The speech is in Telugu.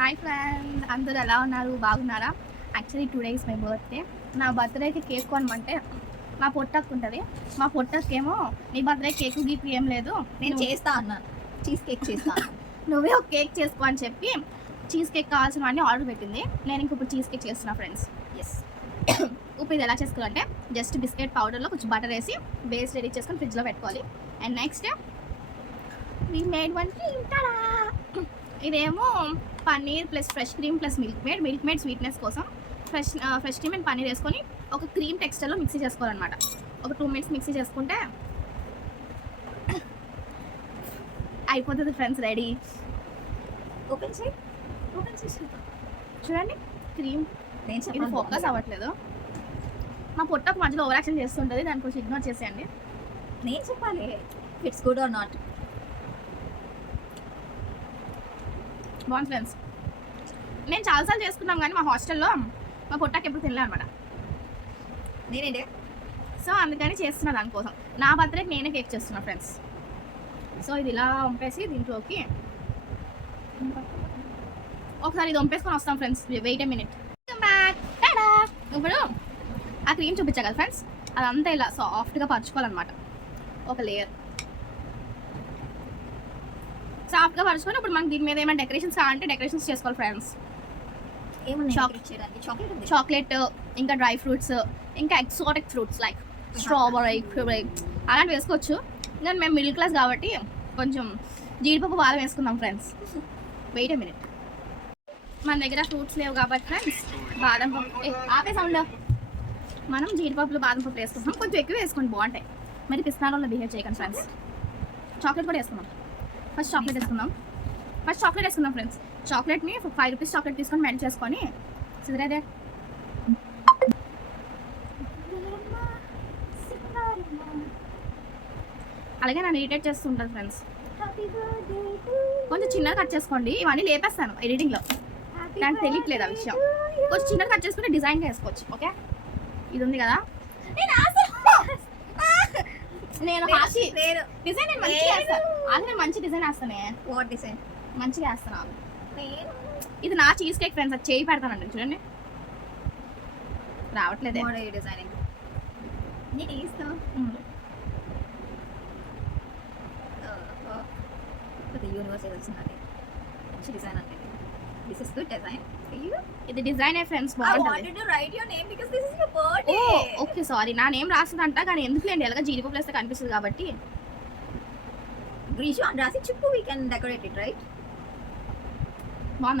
హాయ్ ఫ్రెండ్స్, అందరూ ఎలా ఉన్నారు? బాగున్నారా? Actually today is my birthday. నా బర్త్డేకి కేక్ కొనమంటే మా పొట్టకు ఉంటుంది. మా పొట్టకేమో నీ బర్త్డే కేక్ గీక్ ఏం లేదు, నేను చేస్తా అన్నాను, చీజ్ కేక్ చేస్తా. నువ్వే ఒక కేక్ చేసుకో అని చెప్పి చీజ్ కేక్ కావాల్సినవన్నీ ఆర్డర్ పెట్టింది. నేను ఇంక ఇప్పుడు చీజ్ కేక్ చేస్తున్నా ఫ్రెండ్స్. ఎస్, ఇప్పుడు ఇది ఎలా చేసుకోవాలంటే జస్ట్ బిస్కెట్ పౌడర్లో కొంచెం బటర్ వేసి బేస్ రెడీ చేసుకొని ఫ్రిడ్జ్లో పెట్టుకోవాలి. And next we made one cream. ఇదేమో paneer plus fresh cream plus milkmaid sweetness కోసం ఫ్రెష్ క్రీమ్ అండ్ పన్నీర్ వేసుకొని ఒక క్రీమ్ టెక్స్చర్లో మిక్సీ చేసుకోవాలన్నమాట. ఒక 2 minutes మిక్సీ చేసుకుంటే అయిపోతుంది ఫ్రెండ్స్, రెడీ. ఓపెన్ చేసి చూడండి క్రీమ్. నేను ఇది ఫోకస్ అవ్వట్లేదు. మా పొట్టకు మధ్యలో ఓవర్ యాక్షన్ చేస్తుంటుంది, దాని కొంచెం ఇగ్నోర్ చేసేయండి. నేను చెప్పాలి ఇట్స్ గుడ్ ఆర్ నాట్. బాగుంది ఫ్రెండ్స్. నేను చాలాసార్లు చేసుకున్నాం కానీ మా హాస్టల్లో మా పొట్టకి ఎప్పుడు తినలే అనమాట. నేనేంటి సో అందుకని చేస్తున్నా దానికోసం. నా బర్త్డేకి నేనే కేక్ చేస్తున్నా ఫ్రెండ్స్. సో ఇది ఇలా వంపేసి దీంట్లోకి ఒకసారి ఇది వంపేసుకొని వస్తాం ఫ్రెండ్స్. Wait a minute. ఇప్పుడు ఆ క్రీమ్ చూపించా కదా ఫ్రెండ్స్, అదంతా ఇలా సాఫ్ట్గా పరుచుకోవాలన్నమాట. ఒక లేయర్ సాఫ్ట్గా పరుచుకొని ఇప్పుడు మనకి దీని మీద ఏమైనా డెకరేషన్స్ కావాలంటే డెకరేషన్స్ చేసుకోవాలి ఫ్రెండ్స్. ఏముంది చాక్లెట్, ఇంకా డ్రై ఫ్రూట్స్, ఇంకా ఎక్సోటిక్ ఫ్రూట్స్ లైక్ స్ట్రాబెర్రీ అలాంటివి వేసుకోవచ్చు. కానీ మేము మిడిల్ క్లాస్ కాబట్టి కొంచెం జీడిపప్పు బాదం వేసుకుందాం ఫ్రెండ్స్. Wait a minute. మన దగ్గర ఫ్రూట్స్ లేవు కాబట్టి ఫ్రెండ్స్ బాదం పప్పు ఆపే సౌండ్. మనం జీడిపప్పులు బాదం పప్పులు వేసుకుంటాం. కొంచెం ఎక్కువ వేసుకోండి, బాగుంటాయి. మరి పిస్తానోళ్ళ బిహేవ్ చేయకండి ఫ్రెండ్స్. చాక్లెట్ కూడా వేసుకుందాం. ఫస్ట్ చాక్లెట్ వేసుకుందాం ఫ్రెండ్స్. చాక్లెట్ని 5 rupees చాక్లెట్ తీసుకొని మెల్ట్ చేసుకొని సిద్ధరేదే. అలాగే నన్ను ఇరిటేట్ చేస్తుంటాను ఫ్రెండ్స్. కొంచెం చిన్నగా కట్ చేసుకోండి. ఇవన్నీ లేపేస్తాను ఎడిటింగ్లో, నాకు తెలియట్లేదు ఆ విషయం. కొంచెం చిన్నగా కట్ చేసుకుంటే డిజైన్గా వేసుకోవచ్చు. ఓకే, ఇది ఉంది కదా, నేను డిజైన్ మంచిగా వేస్తాను. అది నేను మంచి డిజైన్ వేస్తానే. What design? మంచిగా వేస్తున్నాను. ఇది నా చీజ్ కేక్ ఫ్రెండ్స్. అది చేయి పెడతానండి, చూడండి. రావట్లేదే డిజైనింగ్. నేను వేస్తాను. యూనివర్స్ వచ్చిందండి మంచి డిజైన్ అంటే. This is good design. ఇది design friends I wanted to write your name because this is your birthday. Okay sorry, నా నేమ్ రాసిందంట కానీ ఎందుకులేండి, ఎలాగ జీడిపప్పు వేస్తే కనిపిస్తుంది కాబట్టి. Grishu and Rasi Chippu, we can decorate it, right? బాగుందా?